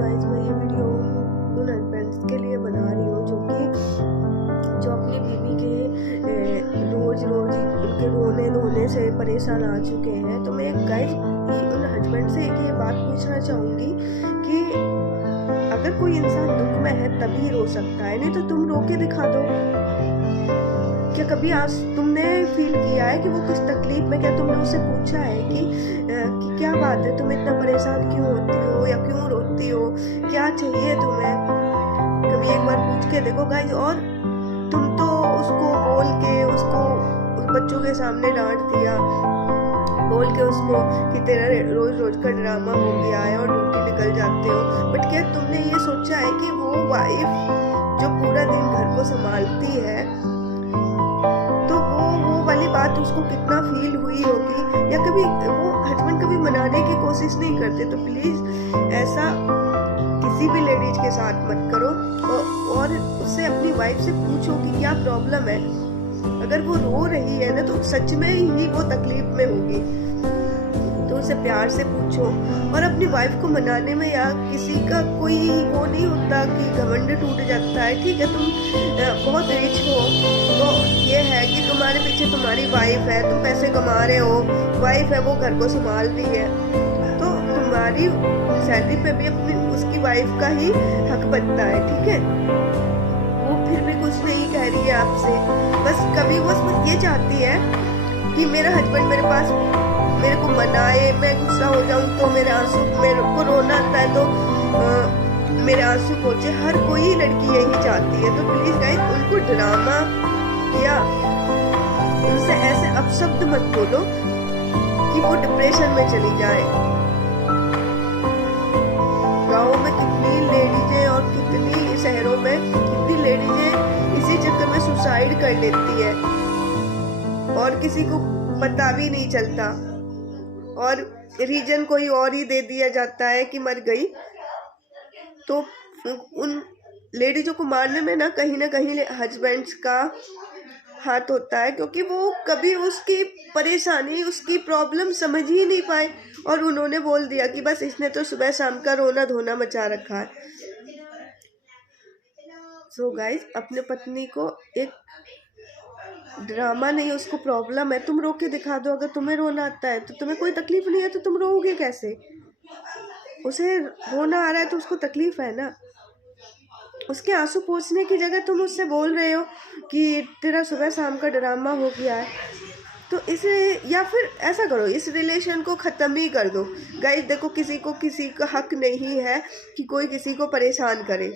Guys मैं ये video उन हस्बैंड्स के लिए बना रही हूँ जो अपनी बीवी के रोज रोज उनके रोने धोने से परेशान आ चुके हैं। तो मैं गाइस उन हस्बैंड से ये बात पूछना चाहूँगी कि अगर कोई इंसान दुख में है तभी रो सकता है, नहीं तो तुम रो के दिखा दो। क्या कभी आज तुमने फील किया है कि वो कुछ तकलीफ में, क्या तुमने उससे पूछा है कि क्या बात है, तुम इतना परेशान क्यों होती हो या क्यों रोती हो, क्या चाहिए तुम्हें? कभी एक बार पूछ के देखो गाइस। और तुम तो उसको बोल के उसको उस बच्चों के सामने डांट दिया, बोल के उसको कि तेरा रोज रोज का ड्रामा हो गया है और ड्यूटी निकल जाते हो। बट क्या तुमने ये सोचा है कि वो वाइफ जो पूरा दिन घर को संभालती है तो वो वाली बात उसको कितना फील हुई होगी? या कभी वो हस्बैंड कभी मनाने की कोशिश नहीं करते? तो प्लीज ऐसा किसी भी लेडीज के साथ मत करो और उससे अपनी वाइफ से पूछो कि क्या प्रॉब्लम है। अगर वो रो रही है ना तो सच में ही वो तकलीफ में होगी, तो उसे प्यार से पूछो। और अपनी वाइफ को मनाने में या किसी का कोई वो नहीं होता कि घमंड टूट जाता है। ठीक है, तुम बहुत रिच हो तो ये है कि तुम्हारे पीछे तुम्हारी वाइफ है, तुम पैसे कमा रहे हो, वाइफ है वो घर को संभाल रही है, तो तुम्हारी सैलरी पे भी अपनी उसकी वाइफ का ही हक बनता है। ठीक है, वो फिर भी कुछ नहीं कह रही है आपसे, बस कभी वो बस ये चाहती है कि मेरा हस्बैंड मेरे को मनाए, मैं गुस्सा हो जाऊं तो मेरे को रोना आता है तो मेरे आंसू पहुंचे। हर कोई लड़की यही चाहती है। तो प्लीज गाइस उनको ड्रामा या उनसे ऐसे अपशब्द मत बोलो कि वो डिप्रेशन में चली जाए। गाँव में कितनी लेडीजें और कितनी शहरों में कितनी लेडीजें इसी चक्कर में सुसाइड कर लेती है और किसी को पता भी नहीं चलता और रीजन कोई और ही दे दिया जाता है कि मर गई। तो उन लेडीजों को मारने में ना कहीं हस्बैंड्स का हाथ होता है, क्योंकि वो कभी उसकी परेशानी उसकी प्रॉब्लम समझ ही नहीं पाए और उन्होंने बोल दिया कि बस इसने तो सुबह शाम का रोना धोना मचा रखा है। सो गाइस अपने पत्नी को एक ड्रामा नहीं, उसको प्रॉब्लम है, तुम रो के दिखा दो। अगर तुम्हें रोना आता है तो तुम्हें कोई तकलीफ नहीं है तो तुम रोओगे कैसे? उसे रोना आ रहा है तो उसको तकलीफ है ना। उसके आंसू पोंछने की जगह तुम उससे बोल रहे हो कि तेरा सुबह शाम का ड्रामा हो गया है, तो इसे या फिर ऐसा करो इस रिलेशन को ख़त्म ही कर दो। गाइस देखो, किसी का हक नहीं है कि कोई किसी को परेशान करे,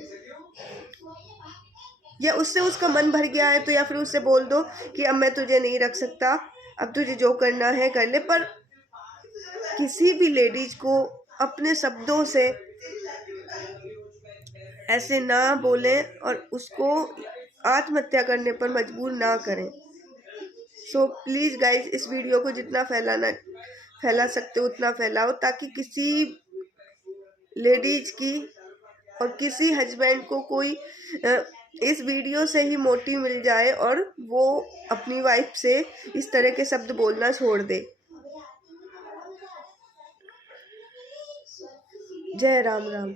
या उससे उसका मन भर गया है तो या फिर उससे बोल दो कि अब मैं तुझे नहीं रख सकता, अब तुझे जो करना है कर ले। पर किसी भी लेडीज को अपने शब्दों से ऐसे ना बोलें और उसको आत्महत्या करने पर मजबूर ना करें। सो प्लीज़ गाइज इस वीडियो को जितना फैला सकते हो उतना फैलाओ, ताकि किसी लेडीज की और किसी हस्बैंड को कोई इस वीडियो से ही मोटिव मिल जाए और वो अपनी वाइफ से इस तरह के शब्द बोलना छोड़ दे। जय राम राम।